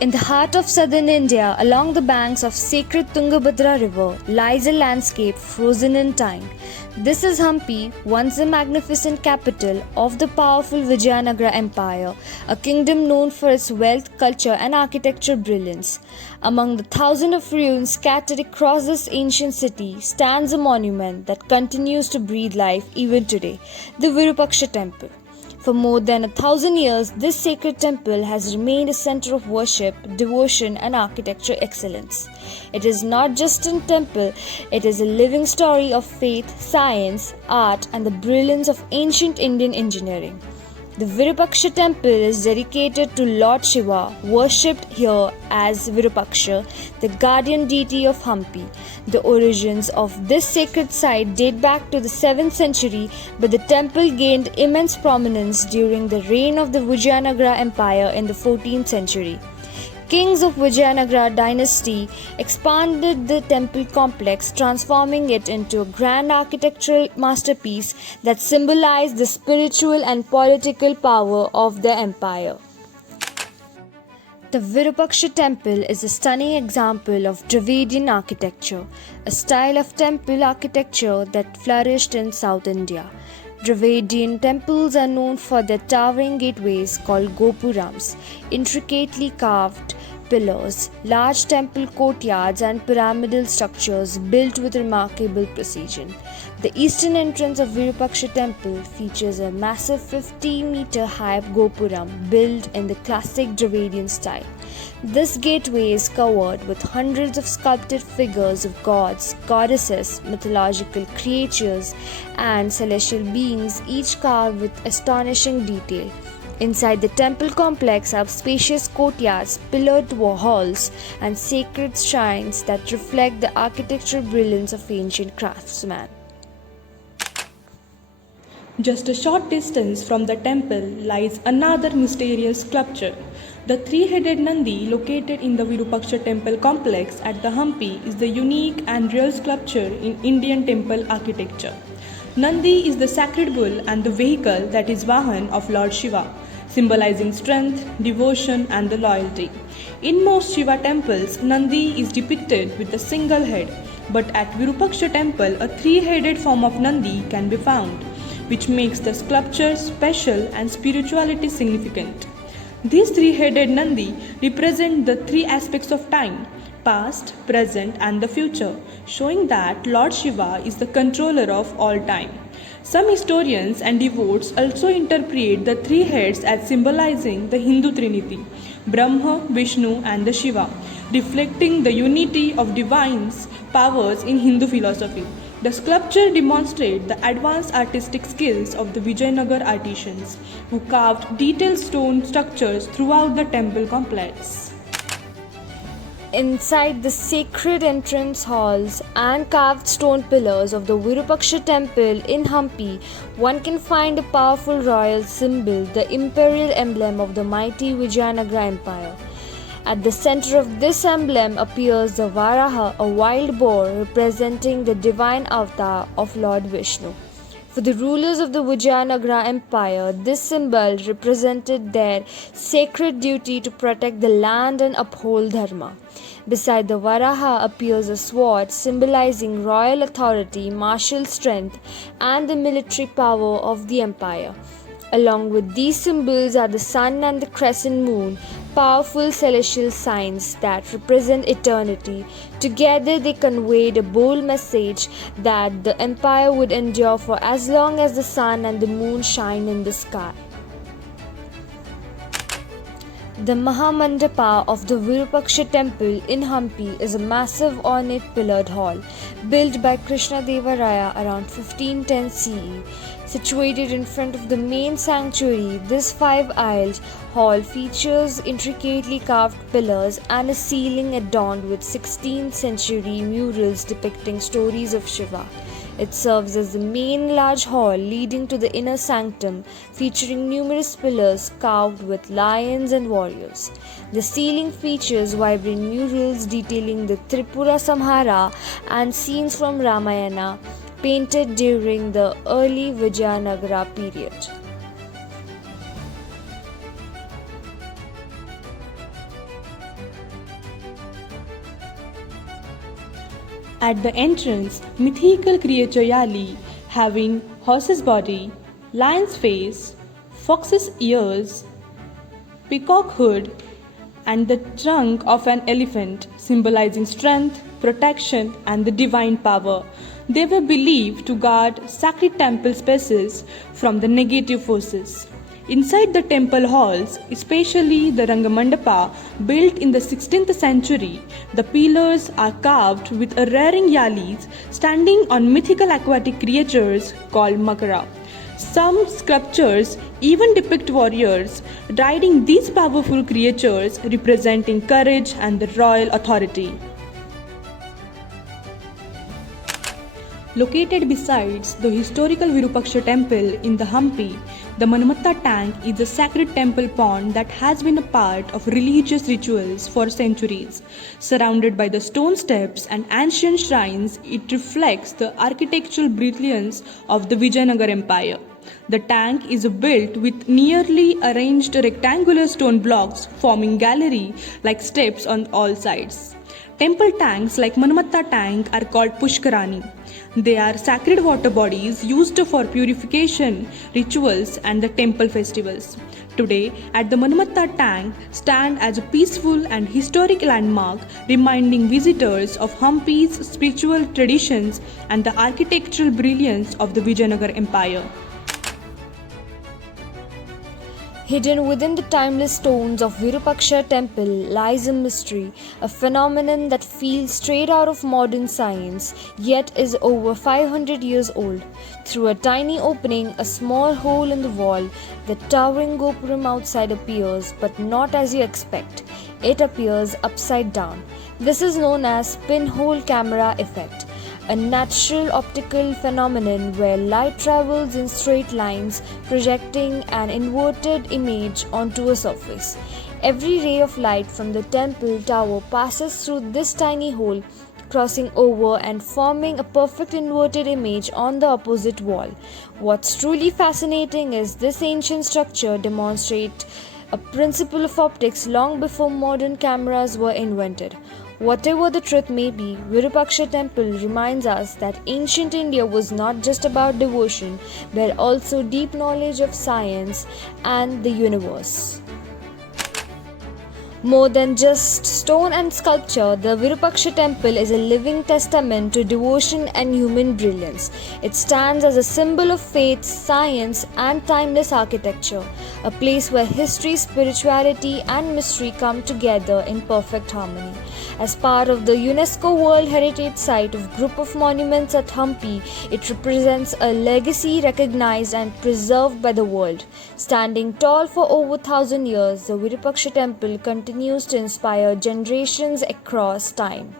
In the heart of southern India, along the banks of sacred Tungabhadra river, lies a landscape frozen in time. This is Hampi, once the magnificent capital of the powerful Vijayanagara Empire, a kingdom known for its wealth, culture and architectural brilliance. Among the thousands of ruins scattered across this ancient city stands a monument that continues to breathe life even today, the Virupaksha temple. For more than 1,000 years, this sacred temple has remained a center of worship, devotion, and architectural excellence. It is not just a temple, it is a living story of faith, science, art, and the brilliance of ancient Indian engineering. The Virupaksha temple is dedicated to Lord Shiva, worshipped here as Virupaksha, the guardian deity of Hampi. The origins of this sacred site date back to the 7th century, but the temple gained immense prominence during the reign of the Vijayanagara Empire in the 14th century. Kings of Vijayanagara dynasty expanded the temple complex, transforming it into a grand architectural masterpiece that symbolized the spiritual and political power of the empire. The Virupaksha temple is a stunning example of Dravidian architecture, a style of temple architecture that flourished in South India. Dravidian temples are known for their towering gateways called gopurams, intricately carved pillars, large temple courtyards, and pyramidal structures built with remarkable precision. The eastern entrance of Virupaksha temple features a massive 50-meter high gopuram built in the classic Dravidian style. This gateway is covered with hundreds of sculpted figures of gods, goddesses, mythological creatures, and celestial beings, each carved with astonishing detail. Inside the temple complex are spacious courtyards, pillared halls, and sacred shrines that reflect the architectural brilliance of ancient craftsmen. Just a short distance from the temple lies another mysterious sculpture. The three-headed Nandi located in the Virupaksha temple complex at the Hampi is the unique and rare sculpture in Indian temple architecture. Nandi is the sacred bull and the vehicle that is Vahan of Lord Shiva, symbolizing strength, devotion and the loyalty. In most Shiva temples, Nandi is depicted with a single head, but at Virupaksha temple a three-headed form of Nandi can be found, which makes the sculpture special and spirituality significant. These three-headed Nandi represent the three aspects of time: past, present and the future, showing that Lord Shiva is the controller of all time. Some historians and devotees also interpret the three heads as symbolizing the Hindu Trinity, Brahma, Vishnu and the Shiva, reflecting the unity of divine powers in Hindu philosophy. The sculpture demonstrates the advanced artistic skills of the Vijayanagar artisans, who carved detailed stone structures throughout the temple complex. Inside the sacred entrance halls and carved stone pillars of the Virupaksha temple in Hampi, one can find a powerful royal symbol, the imperial emblem of the mighty Vijayanagara Empire. At the center of this emblem appears the Varaha, a wild boar representing the divine avatar of Lord Vishnu. For the rulers of the Vijayanagara Empire, this symbol represented their sacred duty to protect the land and uphold dharma. Beside the Varaha appears a sword symbolizing royal authority, martial strength, and the military power of the empire. Along with these symbols are the sun and the crescent moon, powerful celestial signs that represent eternity. Together they conveyed a bold message that the empire would endure for as long as the sun and the moon shine in the sky. The Mahamandapa of the Virupaksha temple in Hampi is a massive ornate pillared hall built by Krishna Deva Raya around 1510 CE. Situated in front of the main sanctuary, this five-aisled hall features intricately carved pillars and a ceiling adorned with 16th century murals depicting stories of Shiva. It serves as the main large hall leading to the inner sanctum, featuring numerous pillars carved with lions and warriors. The ceiling features vibrant murals detailing the Tripura Samhara and scenes from Ramayana, painted during the early Vijayanagara period. At the entrance, mythical creature Yali, having horse's body, lion's face, fox's ears, peacock hood, and the trunk of an elephant, symbolizing strength, protection, and the divine power. They were believed to guard sacred temple spaces from the negative forces. Inside the temple halls, especially the Rangamandapa, built in the 16th century, the pillars are carved with a rearing yalis standing on mythical aquatic creatures called makara. Some sculptures even depict warriors riding these powerful creatures, representing courage and the royal authority. Located beside the historical Virupaksha temple in the Hampi, the Manamatta tank is a sacred temple pond that has been a part of religious rituals for centuries. Surrounded by the stone steps and ancient shrines, it reflects the architectural brilliance of the Vijayanagar Empire. The tank is built with nearly arranged rectangular stone blocks forming gallery-like steps on all sides. Temple tanks like Manamatta tank are called Pushkarani. They are sacred water bodies used for purification, rituals and the temple festivals. Today, at the Manamatta tank stand as a peaceful and historic landmark reminding visitors of Hampi's spiritual traditions and the architectural brilliance of the Vijayanagar Empire. Hidden within the timeless stones of Virupaksha temple lies a mystery, a phenomenon that feels straight out of modern science, yet is over 500 years old. Through a tiny opening, a small hole in the wall, the towering gopuram outside appears, but not as you expect. It appears upside down. This is known as pinhole camera effect, a natural optical phenomenon where light travels in straight lines, projecting an inverted image onto a surface. Every ray of light from the temple tower passes through this tiny hole, crossing over and forming a perfect inverted image on the opposite wall. What's truly fascinating is this ancient structure demonstrates a principle of optics long before modern cameras were invented. Whatever the truth may be, Virupaksha temple reminds us that ancient India was not just about devotion, but also deep knowledge of science and the universe. More than just stone and sculpture, the Virupaksha temple is a living testament to devotion and human brilliance. It stands as a symbol of faith, science, and timeless architecture, a place where history, spirituality, and mystery come together in perfect harmony. As part of the UNESCO World Heritage Site of Group of Monuments at Hampi, it represents a legacy recognized and preserved by the world. Standing tall for over 1,000 years, the Virupaksha temple continues to inspire generations across time.